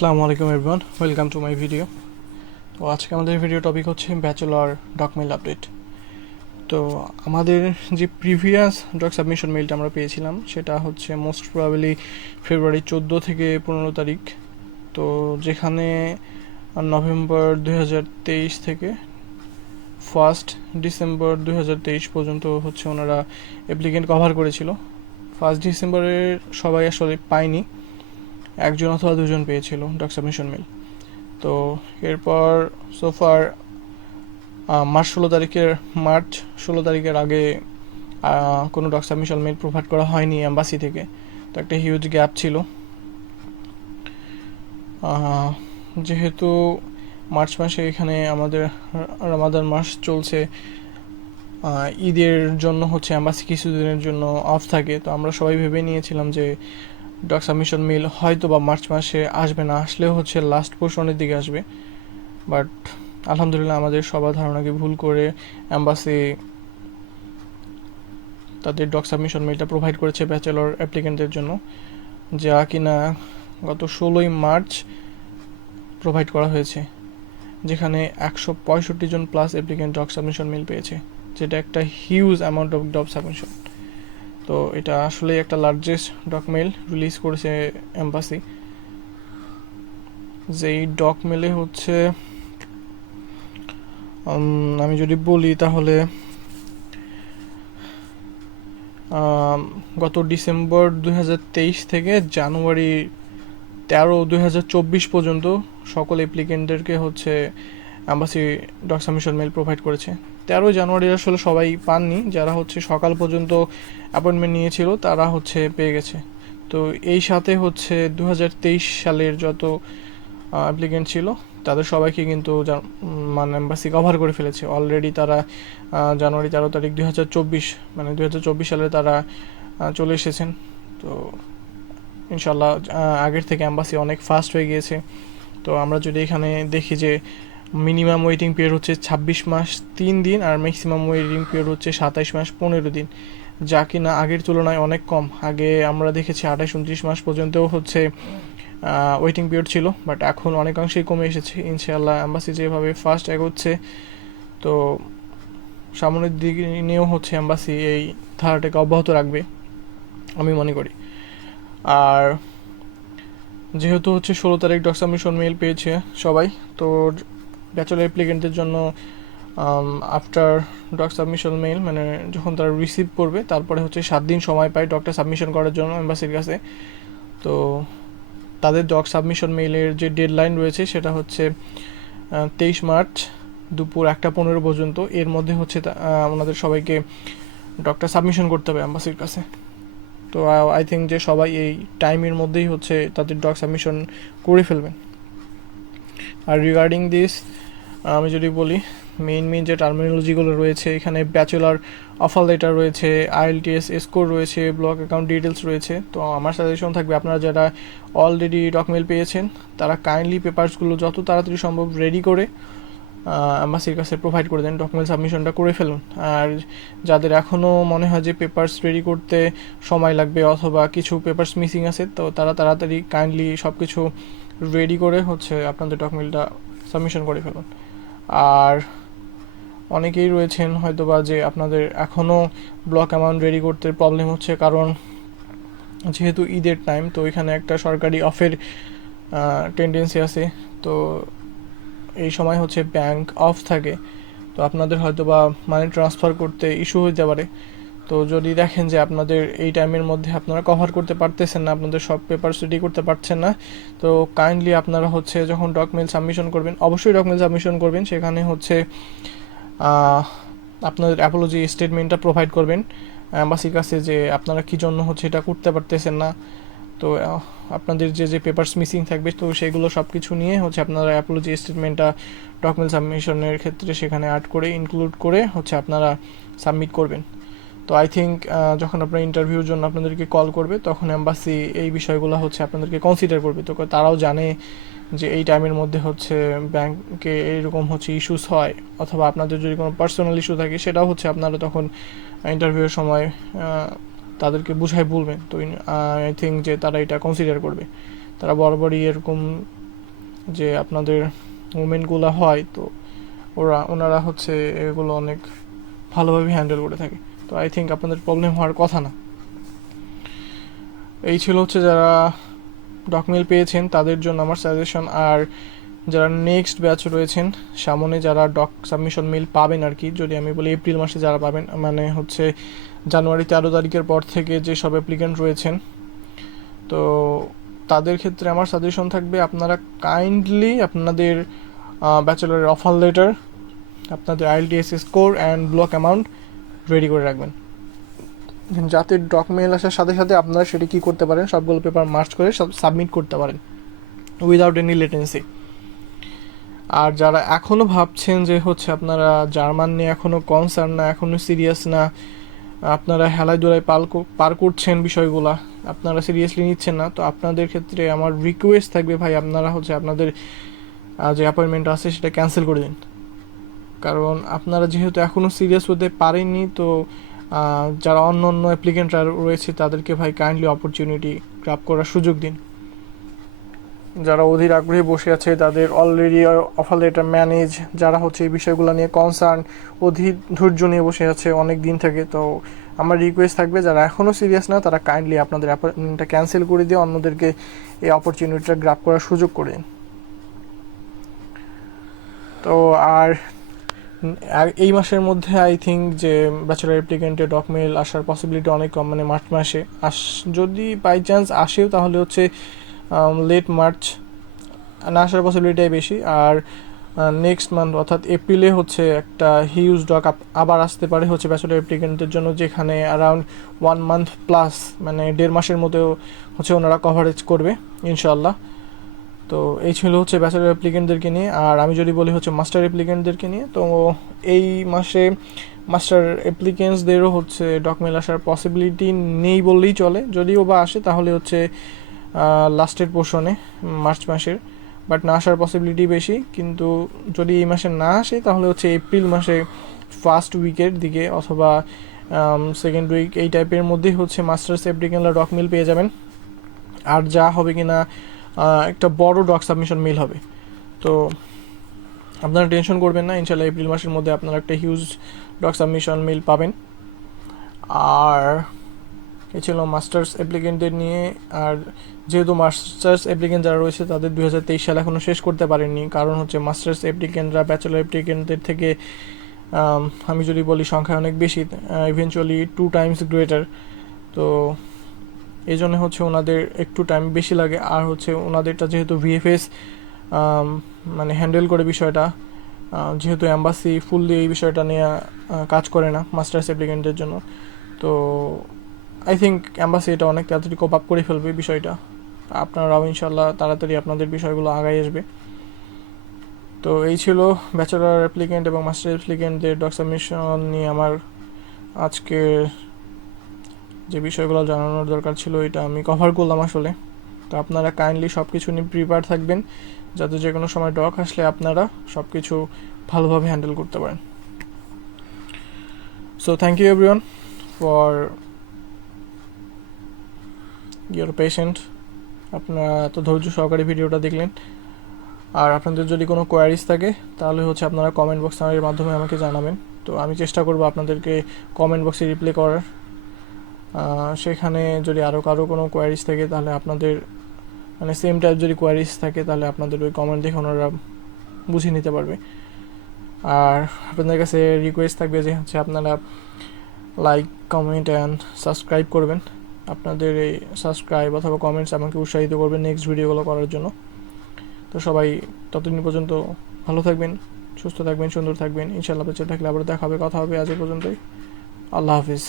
আসসালামু আলাইকুম everyone, welcome to my video. তো আজকে আমাদের ভিডিও টপিক হচ্ছে ব্যাচেলর ডক মেইল আপডেট। তো আমাদের যে প্রিভিয়াস ডক সাবমিশন মেইলটা আমরা পেয়েছিলাম সেটা হচ্ছে মোস্ট প্রবাবলি ফেব্রুয়ারি 14 থেকে 15 তারিখ। তো যেখানে নভেম্বর 2023 থেকে 1 ডিসেম্বর 2023 পর্যন্ত হচ্ছে ওনারা অ্যাপ্লিকেন্ট কভার করেছিল। 1 ডিসেম্বরের সবাই আসলে পায়নি, একজন অথবা দুজন পেয়েছিল ডক সাবমিশন মেল। তো এরপর সোফার মার্চ 16 তারিখের আগে কোনো ডক সাবমিশন মেল প্রোভাইড করা হয়নি এম্বাসি থেকে। তো একটা হিউজ গ্যাপ ছিল। যেহেতু মার্চ মাসে এখানে আমাদের রমাদান মাস চলছে, ঈদের জন্য হচ্ছে এম্বাসি কিছুদিনের জন্য অফ থাকে। তো আমরা সবাই ভেবে নিয়েছিলাম যে ডক সাবমিশন মেল হয়তো বা মার্চ মাসে আসবে, না আসলেও হচ্ছে লাস্ট পোর্শনের দিকে আসবে। বাট আলহামদুলিল্লাহ আমাদের সবার ধারণাকে ভুল করে অ্যাম্বাসি তাদের ডক সাবমিশন মেলটা প্রোভাইড করেছে ব্যাচেলর অ্যাপ্লিকেন্টদের জন্য, যা কিনা গত 16ই মার্চ প্রোভাইড করা হয়েছে, যেখানে 165 জন plus applicant doc submission mail পেয়েছে, যেটা একটা huge amount of doc submission. তো এটা আসলে একটা লার্জেস্ট ডক মেল রিলিজ করেছে অ্যাম্বাসি। যেই ডক মেলে হচ্ছে আমি যদি বলি তাহলে গত ডিসেম্বর 2023 থেকে জানুয়ারি 13, 2024 পর্যন্ত সকল অ্যাপ্লিকেন্টদেরকে হচ্ছে embassy doc submission mail provide করেছে। 13 জানুয়ারি আসলে সবাই পাননি, যারা হচ্ছে সকাল পর্যন্ত অ্যাপয়েন্টমেন্ট নিয়েছিল তারা হচ্ছে পেয়ে গেছে। তো এই সাথে হচ্ছে 2023 সালের যত অ্যাপ্লিকেন্ট ছিল তাদের সবাইকে কিন্তু মানে এম্বাসি কভার করে ফেলেছে অলরেডি। তারা জানুয়ারি 13 তারিখ 2024 মানে 2024 সালে তারা চলে এসেছেন। তো ইনশাল্লাহ আগের থেকে এম্বাসি অনেক ফাস্ট হয়ে গিয়েছে। তো আমরা যদি এখানে দেখি যে মিনিমাম ওয়েটিং পিরিয়ড হচ্ছে 26 মাস 3 দিন আর ম্যাক্সিমাম ওয়েটিং পিরিয়ড হচ্ছে 27 মাস 15 দিন, যা কিনা আগের তুলনায় অনেক কম। আগে আমরা দেখেছি 28-29 মাস পর্যন্তও হচ্ছে ওয়েটিং পিরিয়ড ছিল, বাট এখন অনেকাংশেই কমে এসেছে। ইনশাআল্লাহ অ্যাম্বাসি যেভাবে ফাস্ট এগোচ্ছে, তো সামনের দিকে নিয়েও হচ্ছে অ্যাম্বাসি এই ধারাটাকে অব্যাহত রাখবে আমি মনে করি। আর যেহেতু হচ্ছে 16 তারিখ ডক সাবমিশন মেল পেয়েছে সবাই, তো ব্যাচেলর অ্যাপ্লিকেন্টদের জন্য আফটার ডক সাবমিশন মেল মানে যখন তারা রিসিভ করবে তারপরে হচ্ছে 7 দিন সময় পায় ডকটা সাবমিশন করার জন্য এম্বাসির কাছে। তো তাদের ডক সাবমিশন মেইলের যে ডেডলাইন রয়েছে সেটা হচ্ছে 23 মার্চ দুপুর 1:15 পর্যন্ত। এর মধ্যে হচ্ছে ওনাদের সবাইকে ডকটা সাবমিশন করতে হবে এম্বাসির কাছে। তো আই থিঙ্ক যে সবাই এই টাইমের মধ্যেই হচ্ছে তাদের ডক সাবমিশন করে ফেলবেন। আর রিগার্ডিং দিস আমি যদি বলি, মেইন যে টার্মিনোলজিগুলো রয়েছে এখানে, ব্যাচেলর অফার লেটার রয়েছে, IELTS স্কোর রয়েছে, ব্লক অ্যাকাউন্ট ডিটেলস রয়েছে। তো আমার সাজেশন থাকবে আপনারা যারা অলরেডি ডকুমেন্ট পেয়েছেন তারা কাইন্ডলি পেপারসগুলো যত তাড়াতাড়ি সম্ভব রেডি করে অ্যাম্বাসির কাছে প্রোভাইড করে দেন, ডকুমেন্ট সাবমিশনটা করে ফেলুন। আর যাদের এখনও মনে হয় যে পেপারস রেডি করতে সময় লাগবে অথবা কিছু পেপারস মিসিং আছে, তো তারা তাড়াতাড়ি কাইন্ডলি সব কিছু রেডি করে হচ্ছে আপনাদের ডকুমেন্টটা সাবমিশন করে ফেলুন। আর অনেকেই রয়েছেন হয়তোবা যে আপনাদের এখনও ব্লক অ্যামাউন্ট রেডি করতে প্রবলেম হচ্ছে, কারণ যেহেতু ঈদের টাইম, তো এখানে একটা সরকারি অফের টেন্ডেন্সি আছে। তো এই সময় হচ্ছে ব্যাংক অফ থাকে, তো আপনাদের হয়তোবা মানি ট্রান্সফার করতে ইস্যু হতে পারে। তো যদি দেখেন যে আপনাদের এই টাইমের মধ্যে আপনারা কভার করতে পারতেছেন না, আপনাদের সব পেপার রেডি করতে পারছেন না, তো কাইন্ডলি আপনারা হচ্ছে যখন ডকুমেন্ট সাবমিশন করবেন, অবশ্যই ডকুমেন্ট সাবমিশন করবেন, সেখানে হচ্ছে আপনাদের অ্যাপোলজি স্টেটমেন্টটা প্রোভাইড করবেন অ্যাম্বাসির কাছে যে আপনারা কী জন্য হচ্ছে এটা করতে পারতেছেন না। তো আপনাদের যে পেপারস মিসিং থাকবে তো সেগুলো সব কিছু নিয়ে হচ্ছে আপনারা অ্যাপোলজি স্টেটমেন্টটা ডকুমেন্ট সাবমিশনের ক্ষেত্রে সেখানে অ্যাড করে ইনক্লুড করে হচ্ছে আপনারা সাবমিট করবেন। তো আই থিঙ্ক যখন আপনার ইন্টারভিউর জন্য আপনাদেরকে কল করবে তখন এম্বাসি এই বিষয়গুলো হচ্ছে আপনাদেরকে কনসিডার করবে। তো তারাও জানে যে এই টাইমের মধ্যে হচ্ছে ব্যাংকে এইরকম হচ্ছে ইস্যুস হয়, অথবা আপনাদের যদি কোনো পার্সোনাল ইস্যু থাকে সেটাও হচ্ছে আপনারা তখন ইন্টারভিউয়ের সময় তাদেরকে বুঝাই বলবেন। তো আই থিঙ্ক যে তারা এটা কনসিডার করবে। তারা বরাবরই এরকম যে আপনাদের মুভমেন্টগুলো হয়, তো ওনারা হচ্ছে এগুলো অনেক ভালোভাবে হ্যান্ডেল করে থাকে। তো আই থিঙ্ক আপনাদের প্রবলেম হওয়ার কথা না। এই ছিল হচ্ছে যারা ডকুমেন্ট পেয়েছেন তাদের জন্য আমার সাজেশন। আর যারা নেক্সট ব্যাচ রয়েছেন, সামনে যারা ডক সাবমিশন মেল পাবেন আর কি, যদি আমি বলি এপ্রিল মাসে যারা পাবেন, মানে হচ্ছে জানুয়ারি 13 তারিখের পর থেকে যে সব অ্যাপ্লিকেন্ট রয়েছেন, তো তাদের ক্ষেত্রে আমার সাজেশন থাকবে আপনারা কাইন্ডলি আপনাদের ব্যাচেলরের অফার লেটার, আপনাদের IELTS score and block amount ready করে রাখবেন, যাতে ডকুমেন্ট আসার সাথে সাথে আপনারা সেটি কী করতে পারেন, সবগুলো পেপার মার্চ করে সাবমিট করতে পারেন উইদাউট এনি লেটেন্সি। আর যারা এখনও ভাবছেন যে হচ্ছে আপনারা জার্মান নিয়ে এখনও কনসার্ন না, এখনও সিরিয়াস না, আপনারা হেলায় দোলায় পার করছেন বিষয়গুলা, আপনারা সিরিয়াসলি নিচ্ছেন না, তো আপনাদের ক্ষেত্রে আমার রিকোয়েস্ট থাকবে ভাই আপনারা হচ্ছে আপনাদের যে অ্যাপয়েন্টমেন্ট আছে সেটা ক্যান্সেল করে দিন। কারণ আপনারা যেহেতু এখনও সিরিয়াস হতে পারেননি, তো যারা অন্য অন্য অ্যাপ্লিকেন্টরা রয়েছে তাদেরকে ভাই কাইন্ডলি অপরচুনিটি গ্রাব করার সুযোগ দিন। যারা অধীর আগ্রহে বসে আছে, তাদের অলরেডি অফার লেটার ম্যানেজ, যারা হচ্ছে এই বিষয়গুলো নিয়ে কনসার্ন, অধীর ধৈর্য নিয়ে বসে আছে অনেক দিন থেকে, তো আমার রিকোয়েস্ট থাকবে যারা এখনও সিরিয়াস না তারা কাইন্ডলি আপনাদের অ্যাপয়েন্টমেন্টটা ক্যান্সেল করে দিয়ে অন্যদেরকে এই অপরচুনিটিটা গ্রাব করার সুযোগ করে দিন। তো আর এই মাসের মধ্যে আই থিঙ্ক যে ব্যাচেলার অ্যাপ্লিকেন্টের ডকুমেন্ট আসার পসিবিলিটি অনেক কম, মানে মার্চ মাসে যদি বাই চান্স আসেও তাহলে হচ্ছে লেট মার্চ, না আসার পসিবিলিটাই বেশি। আর নেক্সট মান্থ অর্থাৎ এপ্রিলে হচ্ছে একটা হিউজ ডক আবার আসতে পারে হচ্ছে ব্যাচেলার অ্যাপ্লিকেন্টের জন্য, যেখানে অ্যারাউন্ড 1 মান্থ প্লাস, মানে 1.5 মাসের মতো হচ্ছে ওনারা কভারেজ করবে ইনশাল্লাহ। তো এই ছিল হচ্ছে ব্যাচেলার অ্যাপ্লিকেন্টদেরকে নিয়ে। আর আমি যদি বলি হচ্ছে মাস্টার অ্যাপ্লিকেন্টদেরকে নিয়ে, তো এই মাসে মাস্টার অ্যাপ্লিকেন্টসদেরও হচ্ছে ডকুমেন্ট আসার পসিবিলিটি নেই বললেই চলে, যদিও বা আসে তাহলে হচ্ছে লাস্টের পোর্শনে মার্চ মাসের, বাট না আসার পসিবিলিটি বেশি। কিন্তু যদি এই মাসে না আসে তাহলে হচ্ছে এপ্রিল মাসে ফার্স্ট উইকের দিকে অথবা সেকেন্ড উইক এই টাইপের মধ্যেই হচ্ছে মাস্টার্স অ্যাপ্লিকেন্টরা ডকুমেন্ট পেয়ে যাবেন। আর যা হবে কিনা একটা বড় ডক সাবমিশন মেল হবে, তো আপনারা টেনশন করবেন না, ইনশাল্লাহ এপ্রিল মাসের মধ্যে আপনারা একটা হিউজ ডক সাবমিশন মেল পাবেন। আর এই ছিল মাস্টার্স অ্যাপ্লিকেন্টদের নিয়ে। আর যেহেতু মাস্টার্স অ্যাপ্লিকেন্ট যারা রয়েছে তাদের 2023 সাল এখনও শেষ করতে পারেননি, কারণ হচ্ছে মাস্টার্স অ্যাপ্লিকেন্টরা ব্যাচেলার অ্যাপ্লিকেন্টদের থেকে আমি যদি বলি সংখ্যা অনেক বেশি, ইভেনচুয়ালি 2 টাইমস গ্রেটার। তো এই জন্য হচ্ছে ওনাদের একটু টাইম বেশি লাগে। আর হচ্ছে ওনাদেরটা যেহেতু VFS মানে হ্যান্ডেল করে বিষয়টা, যেহেতু অ্যাম্বাসি ফুললি এই বিষয়টা নিয়ে কাজ করে না মাস্টার্স অ্যাপ্লিকেন্টদের জন্য, তো আই থিঙ্ক অ্যাম্বাসি এটা অনেক তাড়াতাড়ি কোপ আপ করে ফেলবে বিষয়টা। আপনারাও ইনশাল্লাহ তাড়াতাড়ি আপনাদের বিষয়গুলো আগায় আসবে। তো এই ছিল ব্যাচেলার অ্যাপ্লিকেন্ট এবং মাস্টার অ্যাপ্লিকেন্টদের ডক সাবমিশন নিয়ে আমার আজকে যে বিষয়গুলো জানানোর দরকার ছিল এটা আমি কভার করলাম আসলে। তো আপনারা কাইন্ডলি সব কিছু নিয়ে প্রিপেয়ার থাকবেন, যাতে যে কোনো সময় ডক আসলে আপনারা সব কিছু ভালোভাবে হ্যান্ডেল করতে পারেন। So thank you everyone for your patient. আপনারা এত ধৈর্য সহকারে ভিডিওটা দেখলেন। আর আপনাদের যদি কোনো কোয়ারিজ থাকে তাহলে হচ্ছে আপনারা কমেন্ট বক্সের মাধ্যমে আমাকে জানাবেন, তো আমি চেষ্টা করব আপনাদেরকে কমেন্ট বক্সে রিপ্লাই করার। সেখানে যদি আরও কারো কোনো কোয়ারিজ থাকে তাহলে আপনাদের মানে সেম টাইপ যদি কোয়ারিজ থাকে তাহলে আপনাদের ওই কমেন্ট দেখে ওনারা বুঝিয়ে নিতে পারবে। আর আপনাদের কাছে রিকোয়েস্ট থাকবে যে হচ্ছে আপনারা লাইক, কমেন্ট অ্যান্ড সাবস্ক্রাইব করবেন। আপনাদের এই সাবস্ক্রাইব অথবা কমেন্টস আমাকে উৎসাহিত করবেন নেক্সট ভিডিওগুলো করার জন্য। তো সবাই ততদিন পর্যন্ত ভালো থাকবেন, সুস্থ থাকবেন, সুন্দর থাকবেন। ইনশাআল্লাহ বেঁচে থাকলে আবার দেখা হবে, কথা হবে। আজ এই পর্যন্তই। আল্লাহ হাফিজ।